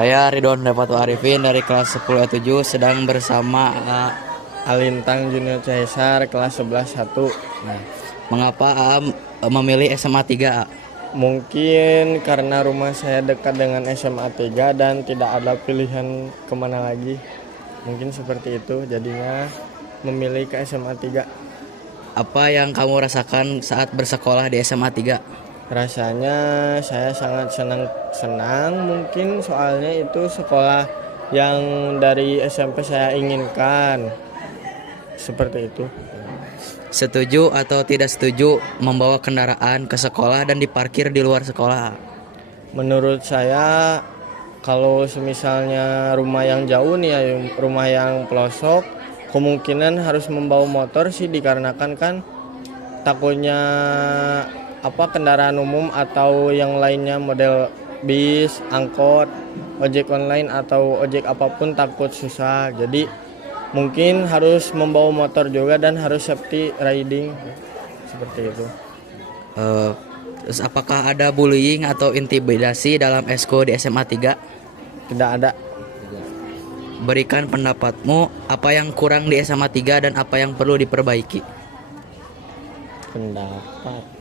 Saya Ridwan Dapatu Arifin dari kelas 10 A7 sedang bersama Alintang Junior Caesar kelas 11 1. mengapa memilih SMA 3 A? Mungkin karena rumah saya dekat dengan SMA 3 dan tidak ada pilihan kemana lagi. Mungkin seperti itu jadinya memilih ke SMA 3. Apa yang kamu rasakan saat bersekolah di SMA 3? Rasanya saya sangat senang mungkin soalnya itu sekolah yang dari SMP saya inginkan. Seperti itu. Setuju atau tidak setuju membawa kendaraan ke sekolah dan diparkir di luar sekolah? Menurut saya kalau semisalnya rumah yang jauh nih ya, rumah yang pelosok, kemungkinan harus membawa motor sih dikarenakan kan takutnya kendaraan umum atau yang lainnya model bis, angkot, ojek online atau ojek apapun takut susah. Jadi mungkin harus membawa motor juga dan harus safety riding seperti itu. Terus apakah ada bullying atau intimidasi dalam esko di SMA 3? Tidak ada. Berikan pendapatmu, apa yang kurang di SMA 3 dan apa yang perlu diperbaiki? Pendapat.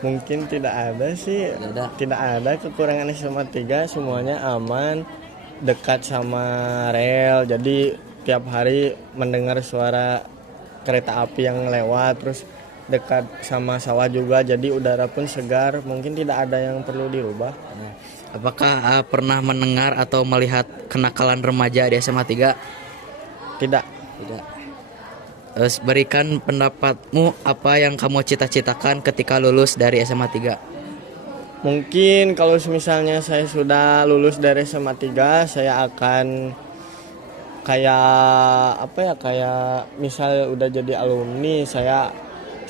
Mungkin tidak ada sih. Tidak ada kekurangan SMA 3, semuanya aman, dekat sama rel. Jadi tiap hari mendengar suara kereta api yang lewat, terus dekat sama sawah juga, jadi udara pun segar. Mungkin tidak ada yang perlu dirubah. Apakah pernah mendengar atau melihat kenakalan remaja di SMA 3? Tidak. Terus berikan pendapatmu, apa yang kamu cita-citakan ketika lulus dari SMA 3? Mungkin kalau misalnya saya sudah lulus dari SMA 3, saya akan kayak misal udah jadi alumni, saya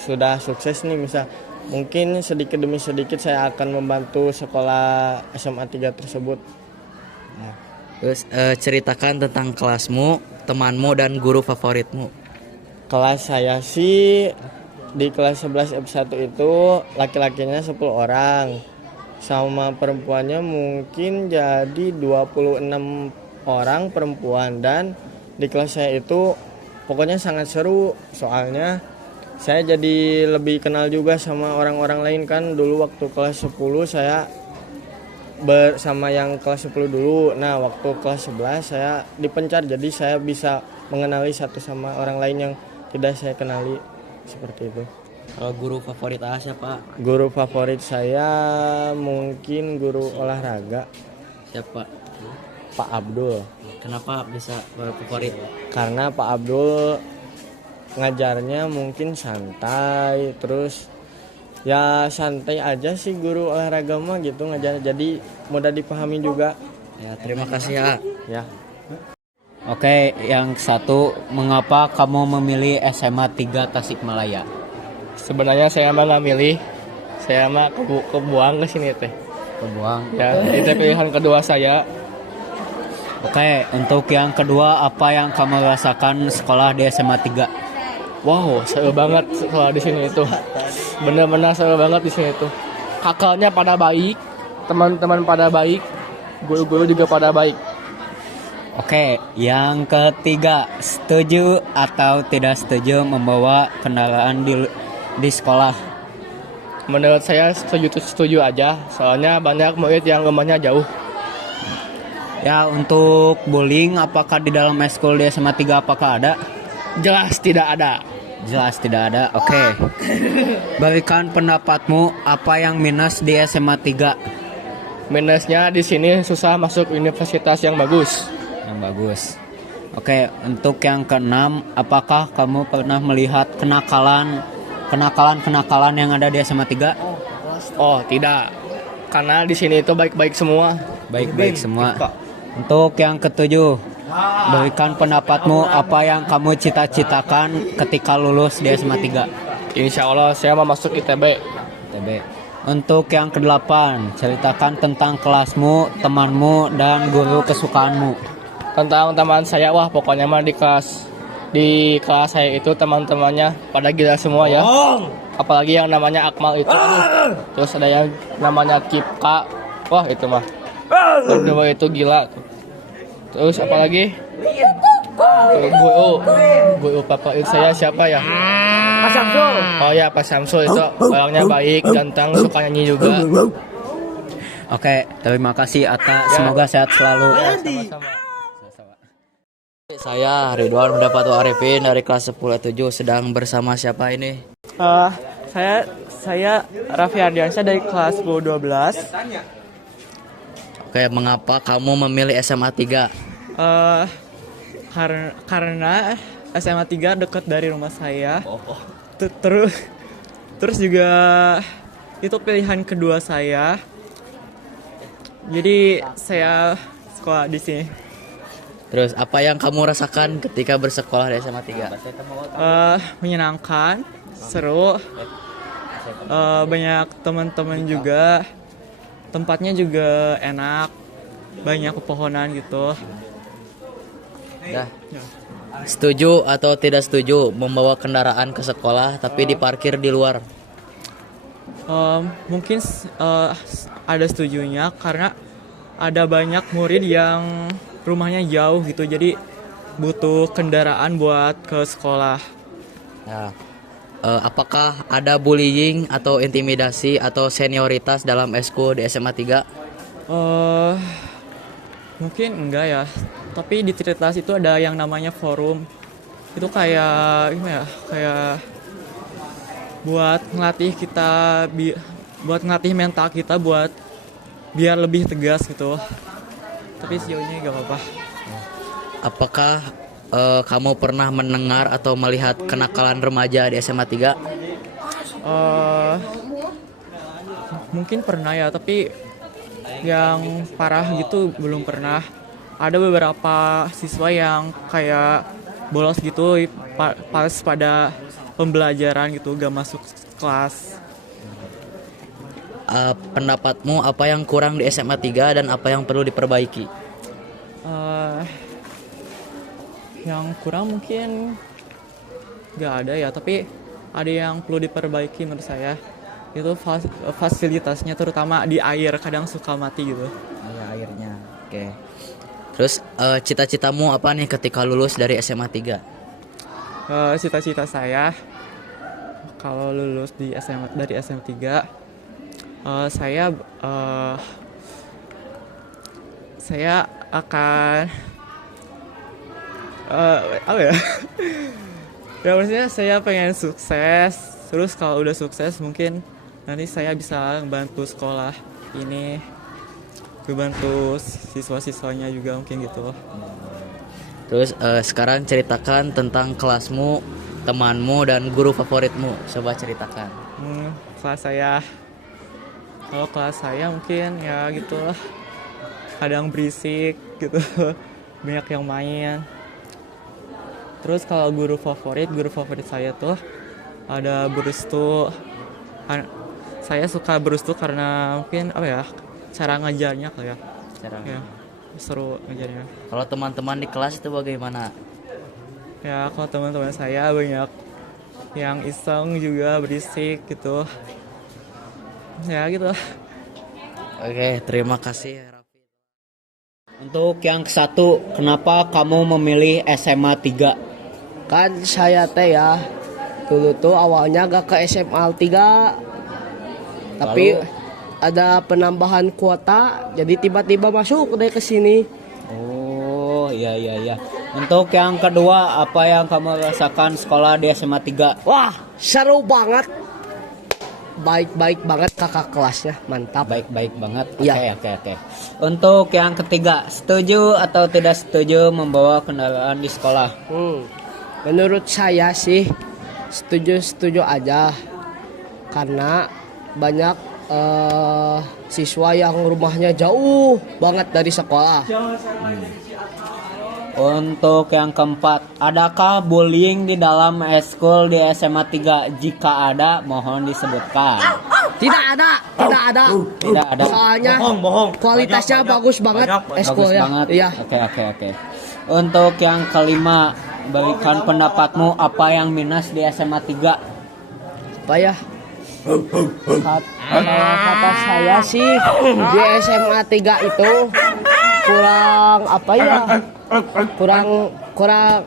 sudah sukses nih misal. Mungkin sedikit demi sedikit saya akan membantu sekolah SMA 3 tersebut. Terus ceritakan tentang kelasmu, temanmu dan guru favoritmu. Kelas saya sih di kelas 11 F1 itu laki-lakinya 10 orang. Sama perempuannya mungkin jadi 26 orang perempuan, dan di kelas saya itu pokoknya sangat seru soalnya saya jadi lebih kenal juga sama orang-orang lain kan. Dulu waktu kelas 10 saya bersama yang kelas 10 dulu. Nah, waktu kelas 11 saya dipencar, jadi saya bisa mengenali satu sama orang lain yang tidak saya kenali, seperti itu. Kalau guru favorit siapa? Guru favorit saya mungkin guru olahraga, Siapa? Pak Abdul. Kenapa bisa favorit? Karena Pak Abdul ngajarnya mungkin santai, terus ya santai aja sih guru olahraga mah gitu ngajar, jadi mudah dipahami juga. Ya, terima kasih ya. Ya. Oke, yang satu, mengapa kamu memilih SMA 3 Tasikmalaya? Sebenarnya saya mah nggak milih, saya mah kebuang ke sini teh. Kebuang. Ya, itu pilihan kedua saya. Oke, untuk yang kedua, apa yang kamu rasakan sekolah di SMA 3? Wow, seru banget sekolah di sini itu. Benar-benar seru banget di sini itu. Kakalnya pada baik, teman-teman pada baik, guru-guru juga pada baik. Oke, yang ketiga, setuju atau tidak setuju membawa kendaraan di sekolah? Menurut saya setuju aja, soalnya banyak murid yang rumahnya jauh. Ya, untuk bullying, apakah di dalam eskul di SMA 3 apakah ada? Jelas tidak ada. Jelas tidak ada. Oke. Berikan pendapatmu, apa yang minus di SMA 3? Minusnya di sini susah masuk universitas yang bagus. Yang bagus. Oke, untuk yang keenam, apakah kamu pernah melihat kenakalan yang ada di SMA 3? Oh, tidak. Karena di sini itu baik-baik semua. Baik-baik semua. Untuk yang ketujuh, berikan pendapatmu, apa yang kamu cita-citakan ketika lulus di SMA 3? Insya Allah saya mau masuk ITB. Untuk yang kedelapan, ceritakan tentang kelasmu, temanmu, dan guru kesukaanmu. Tentang teman saya, wah pokoknya mah di kelas saya itu teman-temannya pada gila semua ya. Apalagi yang namanya Akmal itu. Terus ada yang namanya Kipka, Wah itu mah berdua itu gila. Terus apa lagi? Gue favorit saya siapa ya? Pak Samsul. Oh ya Pak Samsul itu orangnya baik, ganteng, suka nyanyi juga. Oke, terima kasih Ata. Semoga sehat selalu. Saya Ridwan Pendapat Arifin dari kelas 10-7 sedang bersama siapa ini? Saya Raffi Ardiansyah dari kelas 10-12. Oke, mengapa kamu memilih SMA 3? Karena SMA 3 dekat dari rumah saya. Terus juga itu pilihan kedua saya. Jadi saya sekolah di sini. Terus apa yang kamu rasakan ketika bersekolah di SMA 3? Menyenangkan, seru, banyak teman-teman juga, tempatnya juga enak, banyak pepohonan gitu. Dah. Setuju atau tidak setuju membawa kendaraan ke sekolah tapi diparkir di luar? Mungkin ada setujunya karena ada banyak murid yang rumahnya jauh gitu, jadi butuh kendaraan buat ke sekolah. Ya. Apakah ada bullying atau intimidasi atau senioritas dalam eskul di SMA 3? Mungkin enggak ya, tapi di Tritas itu ada yang namanya forum. Itu kayak gimana ya, kayak buat ngelatih kita, buat ngelatih mental kita buat biar lebih tegas gitu. Tapi sejauh ini gak apa-apa. Apakah kamu pernah mendengar atau melihat kenakalan remaja di SMA 3? Mungkin pernah ya, tapi yang parah gitu belum pernah. Ada beberapa siswa yang kayak bolos gitu pas pada pembelajaran gitu, gak masuk kelas. Pendapatmu apa yang kurang di SMA 3 dan apa yang perlu diperbaiki? Yang kurang mungkin gak ada ya, tapi ada yang perlu diperbaiki menurut saya. Itu fasilitasnya, terutama di air, kadang suka mati gitu. Iya, airnya. Oke. Terus cita-citamu apa nih ketika lulus dari SMA 3? Cita-cita saya kalau lulus dari SMA 3, saya akan apa ya? Ya maksudnya saya pengen sukses. Terus kalau udah sukses mungkin nanti saya bisa membantu sekolah ini, membantu siswa-siswanya juga mungkin gitu. Terus sekarang ceritakan tentang kelasmu, temanmu dan guru favoritmu. Coba ceritakan. Kalau kelas saya mungkin ya gitulah, kadang berisik gitu, banyak yang main. Terus kalau guru favorit saya tuh ada Brustu. Saya suka Brustu karena mungkin apa ya, cara ngajarnya kayak ya, seru ngajarnya. Kalau teman-teman di kelas itu bagaimana? Ya kalau teman-teman saya banyak yang iseng juga, berisik gitu. Ya gitu. Oke, terima kasih. Untuk yang satu, kenapa kamu memilih SMA 3? Kan saya teh ya dulu tuh awalnya gak ke SMA 3, tapi ada penambahan kuota jadi tiba-tiba masuk deh ke sini. Oh iya. Untuk yang kedua, apa yang kamu rasakan sekolah di SMA 3? Wah, seru banget. Baik-baik banget kakak kelasnya, mantap. Baik banget. Iya. Oke. Untuk yang ketiga, setuju atau tidak setuju membawa kendaraan di sekolah? Menurut saya sih setuju aja, karena banyak siswa yang rumahnya jauh banget dari sekolah. Untuk yang keempat, adakah bullying di dalam eskul di SMA 3? Jika ada, mohon disebutkan. Tidak ada. Tidak ada. Soalnya kualitasnya bagus banget eskulnya. Bagus banget. Iya. Oke. Untuk yang kelima, berikan pendapatmu apa yang minus di SMA 3? Apa ya? Kalau kata saya sih di SMA 3 itu kurang apa ya? Kurang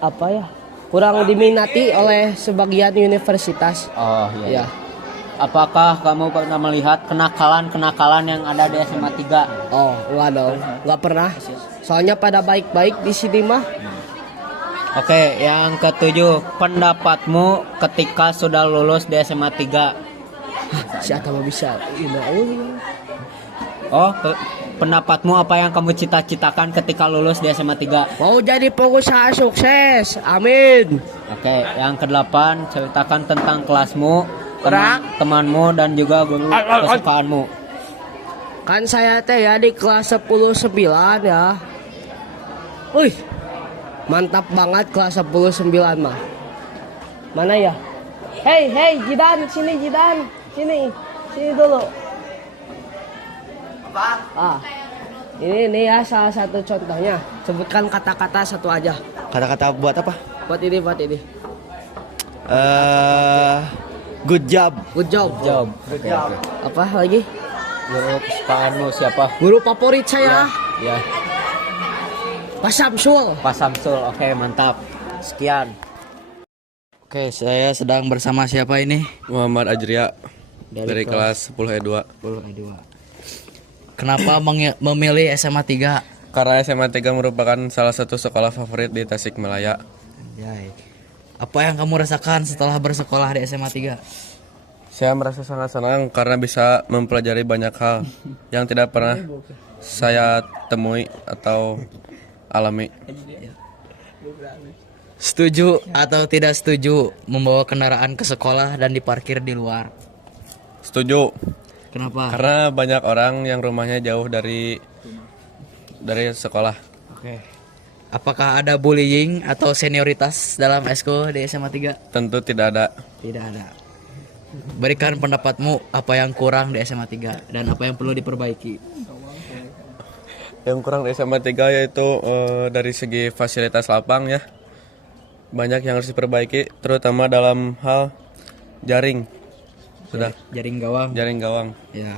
apa ya? Kurang diminati oleh sebagian universitas. Oh iya. Ya. Apakah kamu pernah melihat kenakalan-kenakalan yang ada di SMA 3? Oh, enggak dong. Enggak pernah. Soalnya pada baik-baik di sini mah. Oke, yang ketujuh, pendapatmu ketika sudah lulus di SMA 3? Si Ata mah bisa. Oh, pendapatmu apa yang kamu cita-citakan ketika lulus di SMA 3? Mau jadi pengusaha sukses. Amin. Oke, yang kedelapan, ceritakan tentang kelasmu, temanmu dan juga guru kesukaanmu. Kan saya teh ya di kelas 10-9 ya. Wih, mantap banget kelas 10-9 mah. Mana ya? Hei, Jidan, sini Jidan. Sini dulu. Apa? Ini ya salah satu contohnya. Sebutkan kata-kata satu aja. Kata-kata buat apa? Buat ini. Good job. Good job. Oke. Apa lagi? Guru kesukaanmu siapa? Guru favorit saya. Ya, Pak Samsul. Pak Samsul. Oke, mantap. Sekian. Oke, saya sedang bersama siapa ini? Muhammad Ajria dari kelas 10 E2. Kenapa memilih SMA 3? Karena SMA 3 merupakan salah satu sekolah favorit di Tasikmalaya. Anjay. Apa yang kamu rasakan setelah bersekolah di SMA 3? Saya merasa sangat senang karena bisa mempelajari banyak hal yang tidak pernah saya temui atau alami. Setuju atau tidak setuju membawa kendaraan ke sekolah dan diparkir di luar? Setuju, Kenapa? karena banyak orang yang rumahnya jauh dari sekolah. Oke. Apakah ada bullying atau senioritas dalam eskul di SMA 3? Tentu tidak ada. Tidak ada. Berikan pendapatmu apa yang kurang di SMA 3 dan apa yang perlu diperbaiki. Yang kurang di SMA 3 yaitu dari segi fasilitas lapang ya. Banyak yang harus diperbaiki, terutama dalam hal jaring. Sudah, Jaring gawang. jaring gawang. Ya.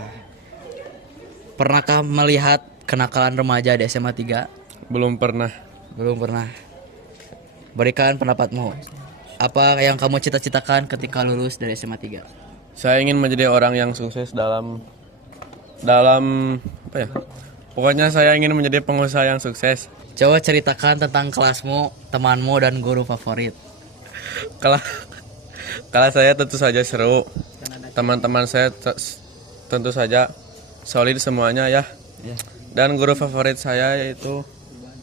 Pernahkah melihat kenakalan remaja di SMA 3? Belum pernah. Belum pernah. Berikan pendapatmu. Apa yang kamu cita-citakan ketika lulus dari SMA 3? Saya ingin menjadi orang yang sukses dalam apa ya? Pokoknya saya ingin menjadi pengusaha yang sukses. Coba ceritakan tentang kelasmu, temanmu, dan guru favorit. Kalau saya tentu saja seru. Teman-teman saya tentu saja solid semuanya ya. Dan guru favorit saya yaitu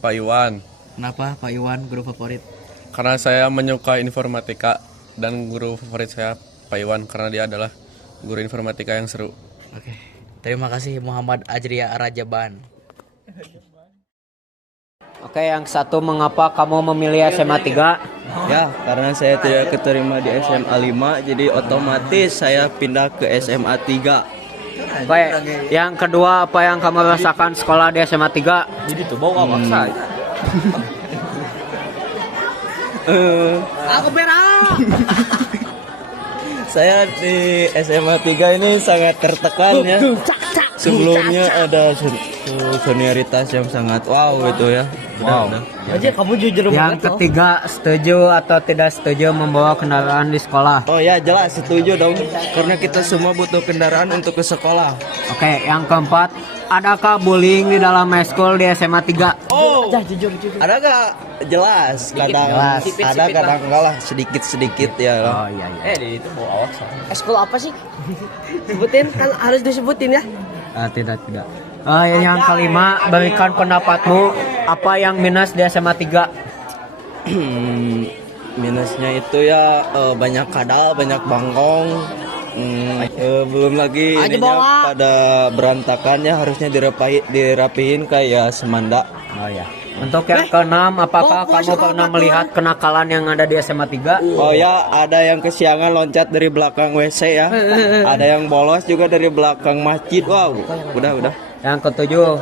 Pak Iwan. Kenapa Pak Iwan guru favorit? Karena saya menyukai informatika dan guru favorit saya Pak Iwan karena dia adalah guru informatika yang seru. Oke. Terima kasih Muhammad Ajria Rajaban. Oke, yang satu, mengapa kamu memilih SMA 3? Ya, karena saya tidak keterima di SMA 5, jadi otomatis saya pindah ke SMA 3. Oke, yang kedua, apa yang kamu rasakan sekolah di SMA 3? Jadi tuh bawa maksa. Aku berak. Saya di SMA 3 ini sangat tertekan ya. Sebelumnya ada senioritas yang sangat wow gitu ya. Wow. Aja kamu jujur Yang banget loh. ketiga, setuju atau tidak setuju membawa kendaraan di sekolah? Oh ya jelas setuju dong. Karena kita semua butuh kendaraan untuk ke sekolah. Oke, yang keempat, adakah bullying di dalam eskul di SMA 3? Oh, Jujur. ada gak? Jelas. Kadang jelas. ada, kadang enggak lah. Sedikit ya. Oh iya iya. Itu bawa awak. Eskul apa sih? Sebutin kan harus disebutin ya. Tidak. Yang kelima, berikan pendapatmu apa yang minus di SMA 3? Minusnya itu ya banyak kadal, banyak bangkong. Belum lagi Aja ininya bawa. pada berantakannya harusnya dirapihin kayak semanda. Oh ya. Untuk yang keenam, apakah Oh, kamu pernah melihat kenakalan yang ada di SMA 3? Oh ya, ada yang kesiangan loncat dari belakang WC ya. Ada yang bolos juga dari belakang masjid. Wow, udah. Yang ketujuh,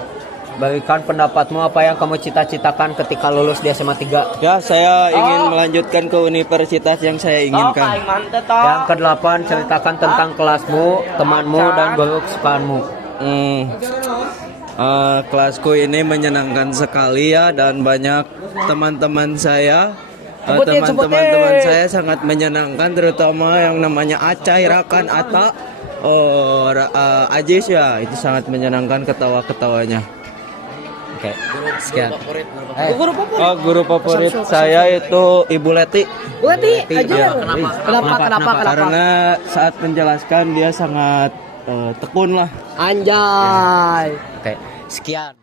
Bagikan pendapatmu apa yang kamu cita-citakan ketika lulus di SMA 3. Ya, saya ingin melanjutkan ke universitas yang saya inginkan. Yang ke-8, ceritakan tentang kelasmu, temanmu, dan guru kesukaanmu. Kelasku ini menyenangkan sekali ya, dan banyak teman-teman saya. Teman-teman saya sangat menyenangkan, terutama yang namanya Acai, Rakan, Ata, Ajis ya, itu sangat menyenangkan ketawa-ketawanya. Oke, sekian. Guru favorit saya itu Ibu Leti. Leti aja. Kenapa? Karena saat menjelaskan dia sangat tekun lah. Anjay. Oke, sekian.